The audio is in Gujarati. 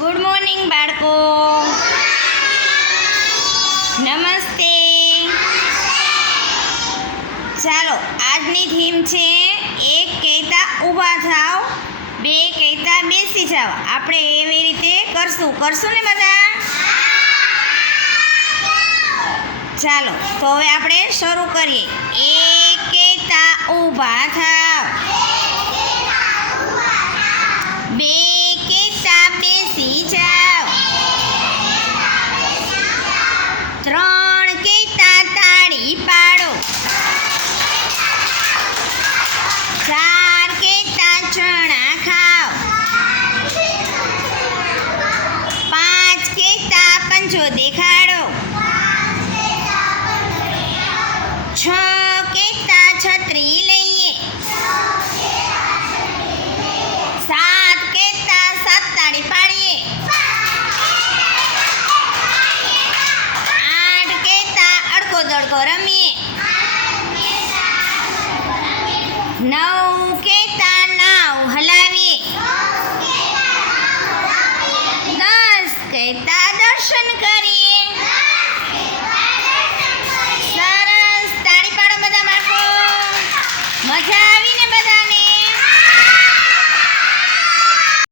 ગુડ મોર્નિંગ બાળકો. નમસ્તે. ચાલો, આજની થીમ છે એક કહેતા ઊભા થાવ, બે કહેતા બેસી જાવ. આપણે એવી રીતે કરશું ને બધા? ચાલો, તો હવે આપણે શરૂ કરીએ. એક કહેતા ઊભા થાવ, બે કહેતા બેસી જાવ, ત્રણ કહેતા તાળી પાડો, ચાર કહેતા ચણા ખાઓ, પાંચ કહેતા પંજો દેખાડો, છ કહેતા છત્રી લઈએ, સાત કહેતા સાત તાળી પાડીએ, આઠ કહેતા અડકો દડકો રમીએ, નવ કહેતા નાવ હલાવીએ, 10 કહેતા દર્શન કરીએ.